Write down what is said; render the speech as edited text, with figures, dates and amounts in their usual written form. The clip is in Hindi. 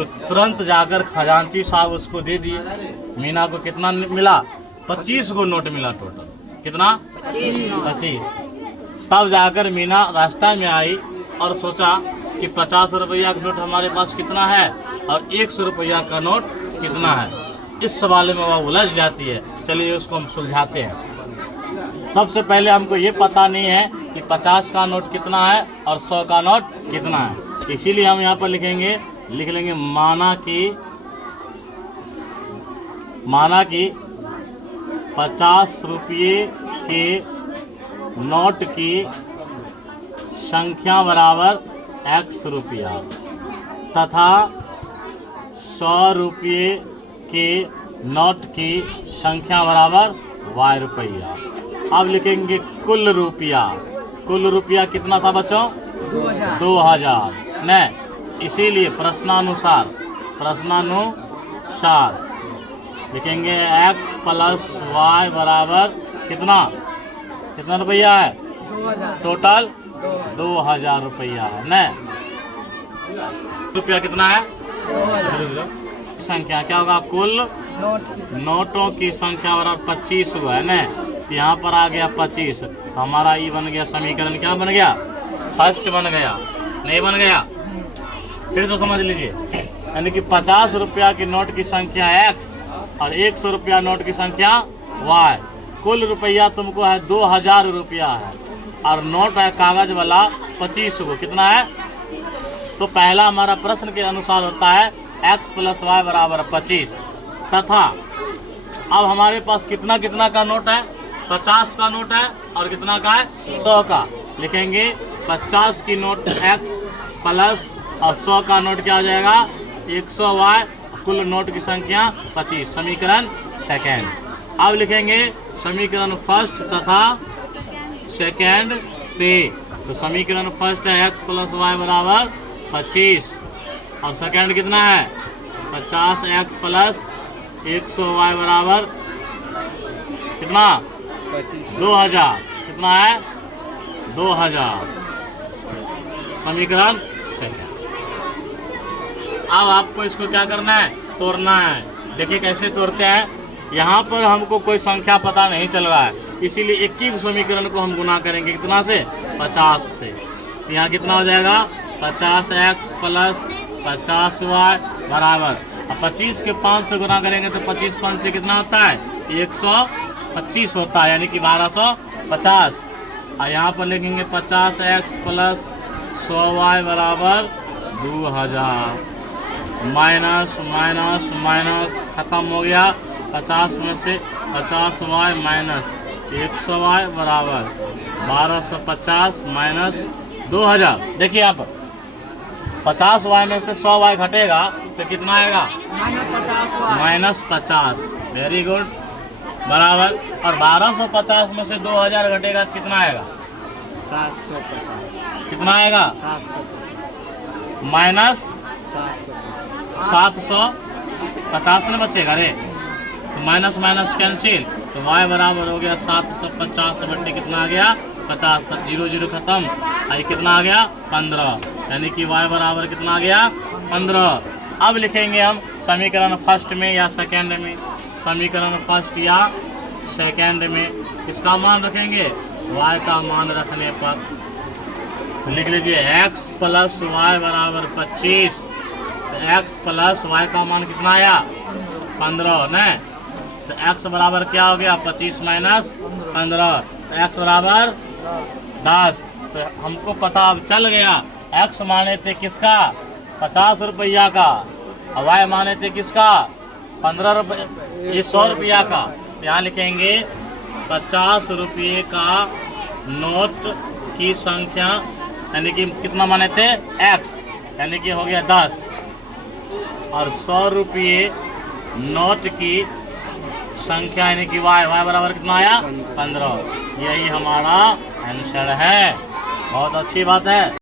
तो तुरंत जाकर खजांची साहब उसको दे दिए। मीना को कितना मिला? 25 को नोट मिला टोटल। कितना? 25। तब जाकर मीना रास्ता में आई और सोचा कि 50 रुपया का नोट हमारे पास कितना है और 100 रुपया का नोट कितना है। इस सवाल में वह उलझ जाती है। चलिए उसको हम सुलझाते हैं। सबसे पहले हमको ये पता नहीं है कि 50 का नोट कितना है और 100 का नोट कितना है, इसीलिए हम यहाँ पर लिख लेंगे माना कि 50 रुपये के नोट की संख्या बराबर x रुपया तथा 100 रुपये के नोट की संख्या बराबर y रुपया। अब लिखेंगे कुल रुपया कितना था बच्चों? 2000 न, इसीलिए प्रश्नानुसार लिखेंगे x प्लस y बराबर कितना रुपया है? टोटल 2000 रुपया है न। रुपया कितना है? संख्या क्या होगा? कुल नोटों की संख्या बराबर 25 हुआ है न। यहाँ पर आ गया 25, तो हमारा ये बन गया समीकरण। क्या बन गया? फर्स्ट बन गया, नहीं बन गया? फिर से समझ लीजिए, यानी कि 50 रुपया की नोट की संख्या x और 100 रुपया नोट की संख्या y। कुल रुपया तुमको है 2000 रुपया है और नोट है कागज वाला 25 को। कितना है? तो पहला हमारा प्रश्न के अनुसार होता है x प्लस y बराबर 25 तथा अब हमारे पास कितना का नोट है? 50 का नोट है और कितना का है? 100 का। लिखेंगे 50 की नोट x प्लस और 100 का नोट क्या हो जाएगा? 100y। कुल नोट की संख्या 25। समीकरण सेकेंड। अब लिखेंगे समीकरण फर्स्ट तथा सेकेंड से। तो समीकरण फर्स्ट है x प्लस y बराबर 25 और सेकेंड कितना है? 50x प्लस 100y बराबर कितना? 2000। कितना है? 2000। समीकरण सेकेंड। अब आपको इसको क्या करना है? तोड़ना है। देखिए कैसे तोड़ते हैं। यहाँ पर हमको कोई संख्या पता नहीं चल रहा है, इसीलिए एक ही समीकरण को हम गुना करेंगे। कितना से? 50 से। तो यहाँ कितना हो जाएगा? 50x प्लस 50y बराबर, अब 25 के 5 से गुना करेंगे तो 25 5 से कितना होता है? 125 होता है, यानी कि 1250। और यहाँ पर लिखेंगे 50x प्लस 100y बराबर 2000। माइनस खत्म हो गया। 50 में से 50y माइनस 100y बराबर 1250 माइनस 2000। देखिए यहाँ पर 50y में से 100y घटेगा तो कितना आएगा? -50। Very good. बराबर, और 1250 में से 2000 घटेगा तो कितना आएगा? 750। कितना आएगा? माइनस 750 में बचेगा रे, तो माइनस कैंसिल, तो y बराबर हो गया 750 बट्टे कितना आ गया? 50। 0 खत्म। आई कितना आ गया? 15, यानी कि y बराबर कितना आ गया? 15। अब लिखेंगे हम समीकरण फर्स्ट में या सेकेंड में। समीकरण फर्स्ट या सेकेंड में किसका मान रखेंगे? y का मान रखने पर लिख लीजिए x प्लस y बराबर 25। तो x प्लस y का मान कितना आया? 15 न। तो x बराबर क्या हो गया? 25 माइनस 15, तो x बराबर 10। तो हमको पता अब चल गया x माने थे किसका? 50 रुपया का, और y माने थे किसका? 15 रुपये, ये 100 रुपया का। यहाँ लिखेंगे 50 रुपये का नोट की संख्या, यानी कि कितना माने थे? x, यानी कि हो गया 10, और 100 रुपये नोट की संख्या यानी कि y बराबर कितना आया? 15। यही हमारा आंसर है। बहुत अच्छी बात है।